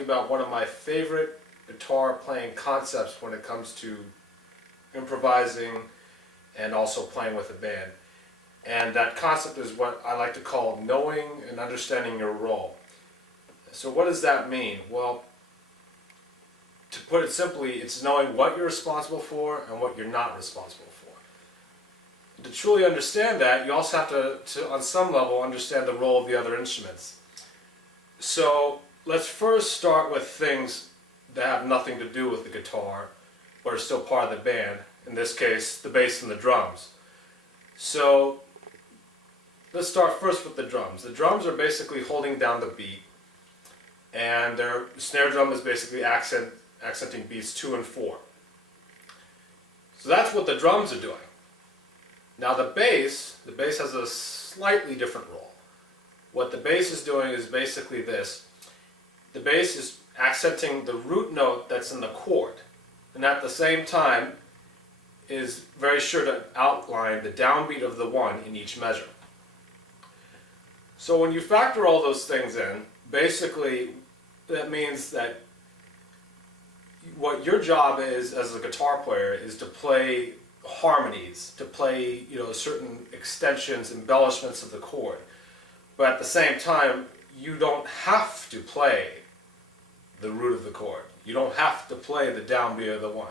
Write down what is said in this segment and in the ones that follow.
you about one of my favorite guitar playing concepts when it comes to improvising and also playing with a band. And that concept is what I like to call knowing and understanding your role. So what does that mean? Well, to put it simply, it's knowing what you're responsible for and what you're not responsible for. To truly understand that, you also have to on some level, understand the role of the other instruments. So let's first start with things that have nothing to do with the guitar, but are still part of the band. In this case, the bass and the drums. So let's start first with the drums. The drums are basically holding down the beat, and their snare drum is basically accenting beats 2 and 4. So that's what the drums are doing. Now the bass has a slightly different role. What the bass is doing is basically this. The bass is accenting the root note that's in the chord, and at the same time is very sure to outline the downbeat of the 1 in each measure. So when you factor all those things in, basically that means that what your job is as a guitar player is to play harmonies, to play, certain extensions, embellishments of the chord. But at the same time, you don't have to play the root of the chord. You don't have to play the downbeat of the 1.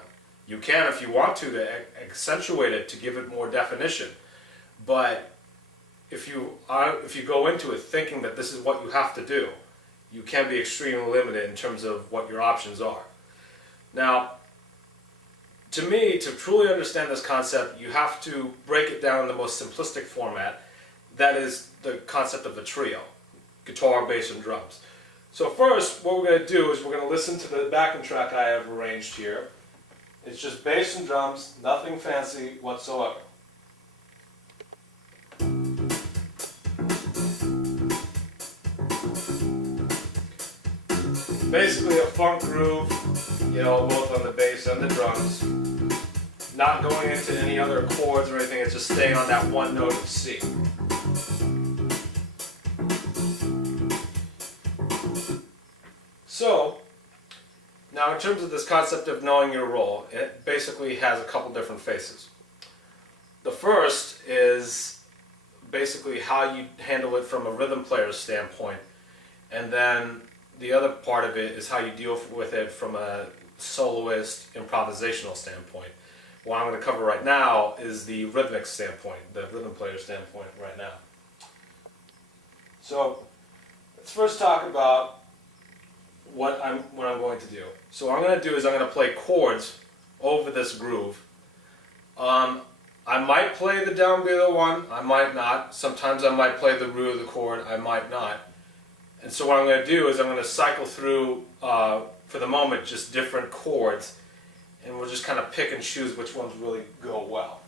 You can if you want to accentuate it, to give it more definition. But if you go into it thinking that this is what you have to do, you can be extremely limited in terms of what your options are. Now, to me, to truly understand this concept, you have to break it down in the most simplistic format. That is the concept of a trio: guitar, bass, and drums. So first, what we're going to do is we're going to listen to the backing track I have arranged here. It's just bass and drums, nothing fancy whatsoever. Basically a funk groove, both on the bass and the drums. Not going into any other chords or anything, it's just staying on that one note of C. So, now in terms of this concept of knowing your role, it basically has a couple different faces. The first is basically how you handle it from a rhythm player's standpoint, and then the other part of it is how you deal with it from a soloist improvisational standpoint. What I'm going to cover right now is the rhythmic standpoint, the rhythm player standpoint right now. So let's first talk about what I'm going to do. So what I'm going to do is I'm going to play chords over this groove. I might play the downbeat of the 1, I might not. Sometimes I might play the root of the chord, I might not. And so what I'm going to do is I'm going to cycle through, for the moment, just different chords, and we'll just kind of pick and choose which ones really go well.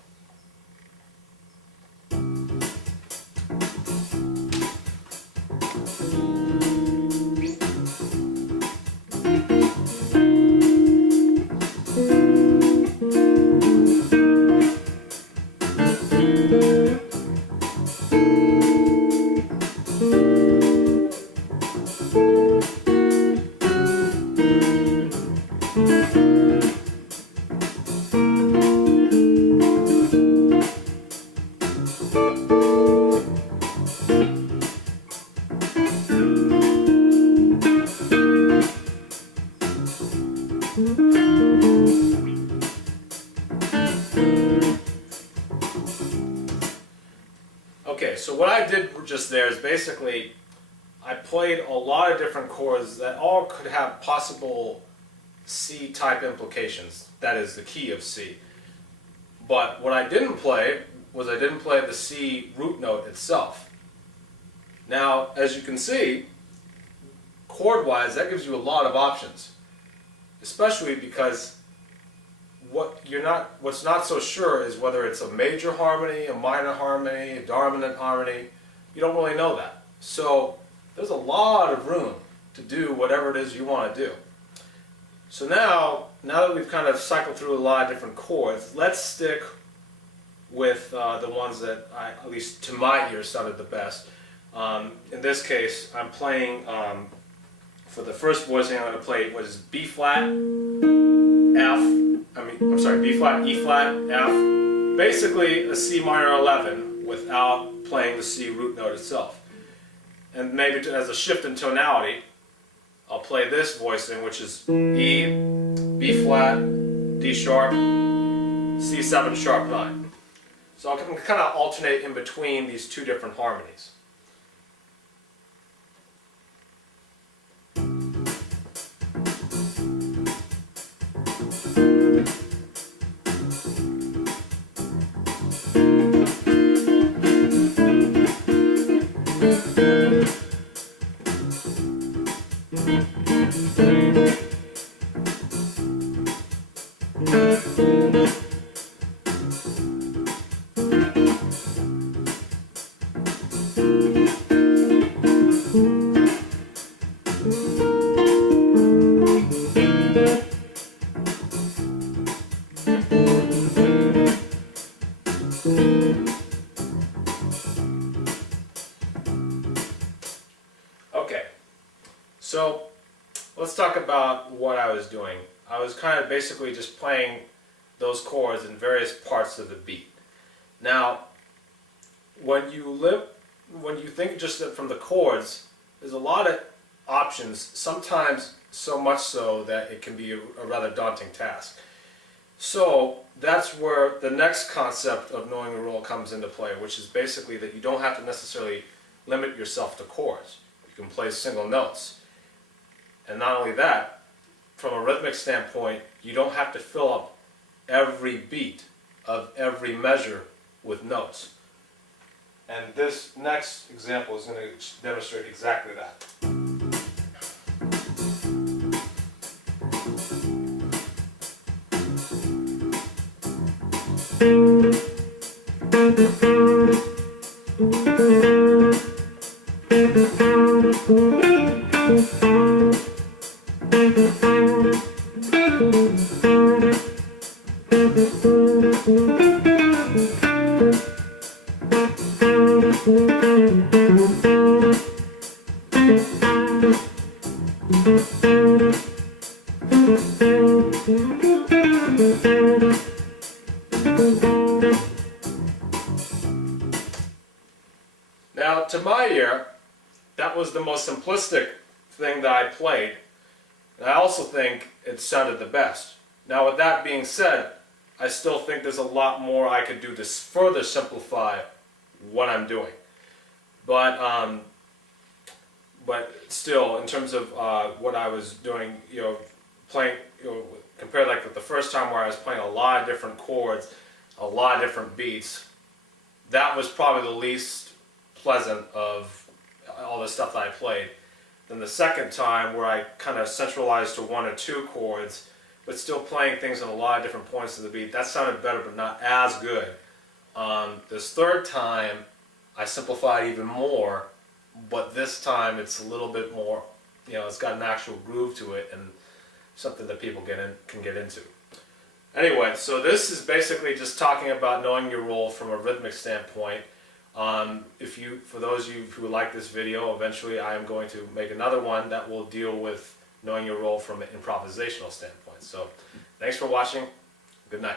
Okay, so what I did just there is basically I played a lot of different chords that all could have possible C-type implications, that is the key of C. But what I didn't play was I didn't play the C root note itself. Now, as you can see, chord-wise, that gives you a lot of options, especially because what's not so sure is whether it's a major harmony, a minor harmony, a dominant harmony. You don't really know that. So there's a lot of room to do whatever it is you want to do. So now that we've kind of cycled through a lot of different chords, let's stick with the ones that, at least to my ear, sounded the best. In this case, I'm playing for the first voicing, I'm going to play what is B flat, B flat, E flat, F, basically a C minor 11 without playing the C root note itself. And maybe as a shift in tonality, I'll play this voicing, which is E, B flat, D sharp, C7 sharp 9. So I can kind of alternate in between these two different harmonies. Okay, so let's talk about what I was doing. I was kind of basically just playing those chords in various parts of the beat. Now, when you think just from the chords, there's a lot of options, sometimes so much so that it can be a rather daunting task. So that's where the next concept of knowing your role comes into play, which is basically that you don't have to necessarily limit yourself to chords. You can play single notes. And not only that, from a rhythmic standpoint, you don't have to fill up every beat of every measure with notes. And this next example is going to demonstrate exactly that. Now, to my ear, that was the most simplistic thing that I played, and I also think it sounded the best. Now, with that being said, I still think there's a lot more I could do to further simplify what I'm doing. But still, in terms of what I was doing, playing, compared like with the first time where I was playing a lot of different chords, a lot of different beats, that was probably the least pleasant of all the stuff that I played. Then the second time where I kind of centralized to one or two chords, but still playing things in a lot of different points of the beat, that sounded better but not as good. This third time I simplified even more, but this time it's a little bit more, it's got an actual groove to it and something that people can get into. Anyway, so this is basically just talking about knowing your role from a rhythmic standpoint. For those of you who like this video, eventually I am going to make another one that will deal with knowing your role from an improvisational standpoint. So, thanks for watching. Good night.